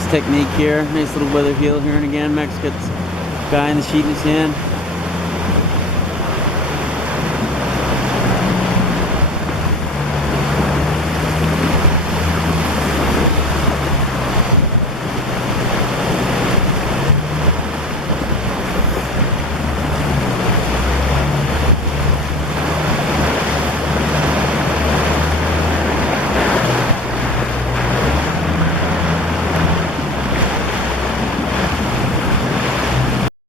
Nice technique here. Nice little weather heel here, and again, Max gets guy in the sheet in his hand.